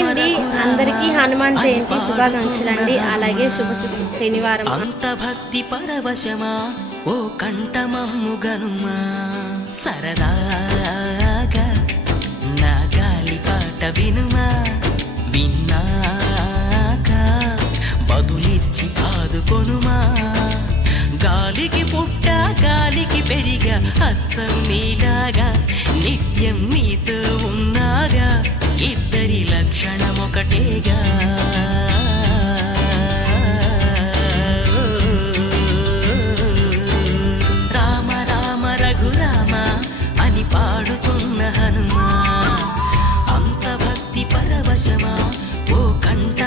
Hi అండి, అందరికీ హనుమాన్ జయంతి శుభాకాంక్షలు అండి. అలాగే శనివారం అంత భక్తి పరవశమా ఓ కంఠమమ్ము గనుమా సరదాగా నా గాలి పాట వినుమా విన్నాక బదులిచ్చి ఆదుకొనుమా గాలికి పుట్ట గాలికి పెరిగా అచ్చం నీలాగా నిత్యం నీతో ఉన్నాగా ఇద్దరి లక్షణం ఒకటేగా రామ రామ రఘురామ అని పాడుతున్న హనుమా అంత భక్తి పరవశమా ఓ కంఠ